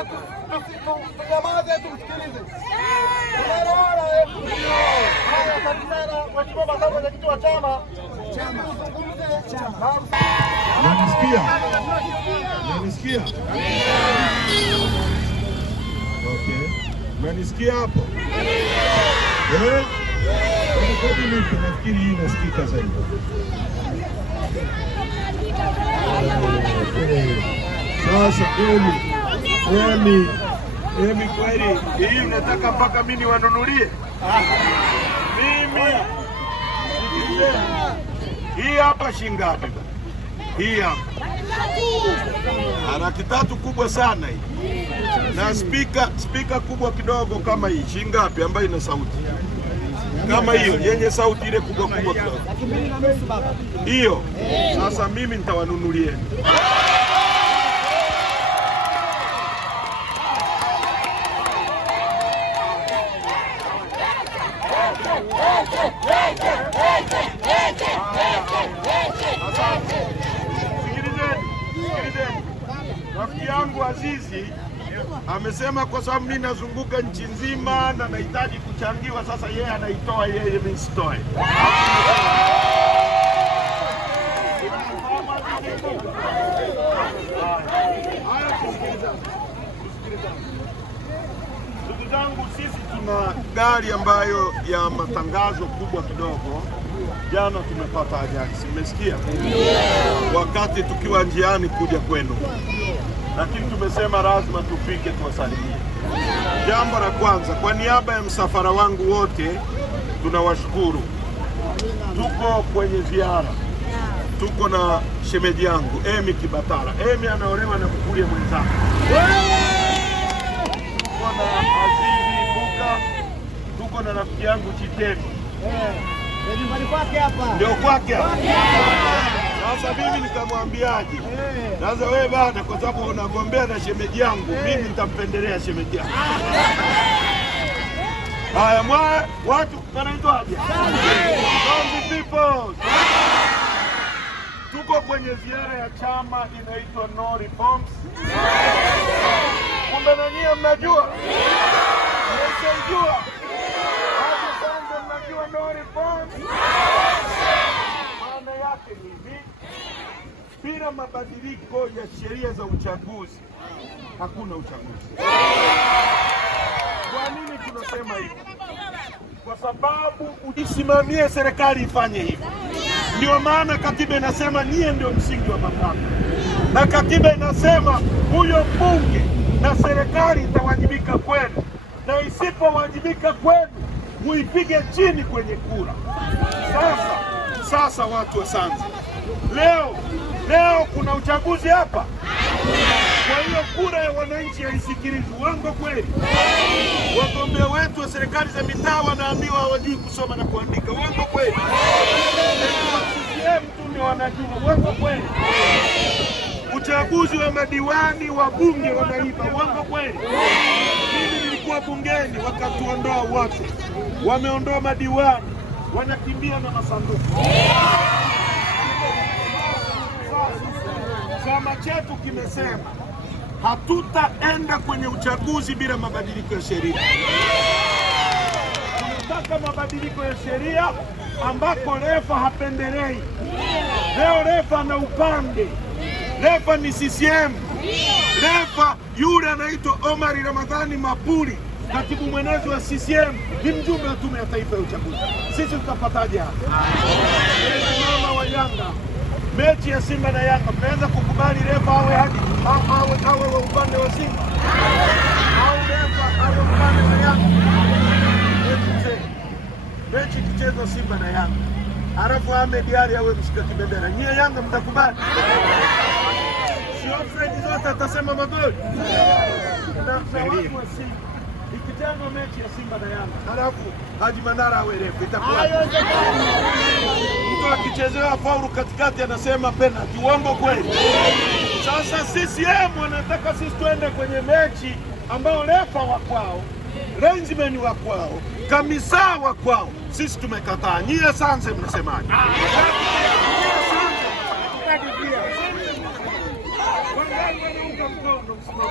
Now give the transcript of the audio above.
Sasa tunyamaze, tumsikilize. Mheshimiwa Makamu Mwenyekiti wa chama, Unanisikia? Okay. Unanisikia hapo? Nafikiri hii inasikika zaidi. Sasa Emi kweli hii unataka mpaka mimi niwanunulie? Mimi hii hapa shingapi? Hii hapa 3 kubwa sana hii, na spika kubwa kidogo kama hii shingapi, ambayo ina sauti kama hiyo, yenye sauti ile kubwa kidogo hiyo. Sasa mimi nitawanunulieni. Sikilizeni. Rafiki yangu Azizi amesema kwa sababu mimi nazunguka nchi nzima na nahitaji kuchangiwa, sasa yeye anaitoa yeye, mimi sitoe. Ndugu zangu, sisi tuna gari ambayo ya matangazo kubwa kidogo. Jana tumepata ajali, simesikia? Wakati tukiwa njiani kuja kwenu, lakini tumesema lazima tufike tuwasalimie. Jambo la kwanza, kwa niaba ya msafara wangu wote tunawashukuru. Tuko kwenye ziara, tuko na shemeji yangu Emi Kibatala. Emi anaolewa na mkulie mwenzake. Tuko na Azizi Buka, tuko na rafiki yangu Chitemi. Nyumbani kwake hapa. Ndio kwake hapa. Sasa mimi nikamwambiaje? Sasa wewe bana, kwa sababu unagombea na shemeji yangu, mimi nitampendelea shemeji yangu. Haya, watu wanaitwaje? Zombie people. Tuko kwenye ziara ya chama inaitwa No Reforms. Kumbe na nyie mnajua? Mnajua? Mnajua No Reforms? Maana yake ni hivi: bila mabadiliko ya sheria za uchaguzi hakuna uchaguzi. Kwa nini tunasema hivi? Kwa sababu ujisimamie serikali ifanye hivi. Ndio maana katiba inasema nyie ndio msingi wa mamlaka, na katiba inasema huyo bunge na serikali itawajibika kwenu, na isipowajibika kwenu muipige chini kwenye kura. Sasa watu wa Sanza, leo kuna uchaguzi hapa. Kwa hiyo kura ya wananchi haisikilizwi. Uongo kweli? Wagombea wetu wa serikali za mitaa wanaambiwa hawajui kusoma na kuandika. Uongo kweli? CCM tu ndio wanajua. Uongo kweli? Uchaguzi wa madiwani wa bunge wanaiba. Uongo kweli? Mimi nilikuwa bungeni wakatuondoa watu, wameondoa madiwani, wanakimbia na masanduku. Chama chetu kimesema hatutaenda kwenye uchaguzi bila mabadiliko ya sheria. Tunataka mabadiliko ya sheria ambako refa hapendelei. Leo refa na upande. Refa ni CCM. Refa yule anaitwa Omar Ramadhani Mapuri, katibu mwenezi wa CCM, ni mjumbe wa Tume ya Taifa ya Uchaguzi. Sisi tutapataje hapa? Mama wa Yanga, mechi ya Simba na Yanga, mnaweza kukubali refa awe wa upande wa Simba au refa awe upande wa Yanga? Mechi kichezwa Simba na Yanga, halafu Ahmed Ally awe mshika kibendera, nyie Yanga mtakubali? Sio Fred zote atasema magoli na watu wa Simba. Ikitangwa mechi ya Simba na Yanga, halafu Haji Manara awe refa, itakuwa mtu akichezewa faulu katikati anasema penalty. Uongo kweli? Sasa CCM wanataka sisi tuende kwenye mechi ambao refa wa kwao, linesman wa kwao, kamisa wa kwao. Sisi tumekataa. Nyie Sanze mnasemaje? Wangapi wanaunga mkono msimamo?